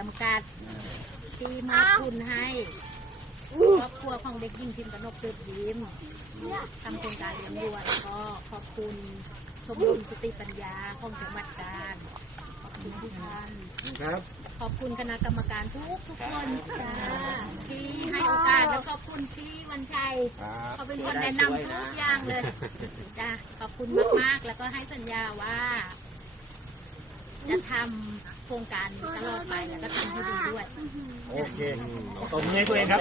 จำกัดที่มอบทุนให้ครอบครัวของเด็กหญิงพิมพ์กนกเกิดยิ้มทำโครงการเลี้ยงวัวแล้วก็ขอบคุณชมรมสติปัญญาของจังหวัดกาญขอบคุณทุกท่านครับ ขอบคุณคณะกรรมการทุกทุกคนจ้าที่ให้โอกาสแล้วขอบคุณพี่วันชัยเขาเป็นคนแนะนำทุกอย่างเลยจ้ะขอบคุณมากๆ แล้วก็ให้สัญญาว่า จะทำโครงการนี้ตลอดไปแล้วก็ทำให้ดีด้วย โอเคตบมือให้ตัวเองครับ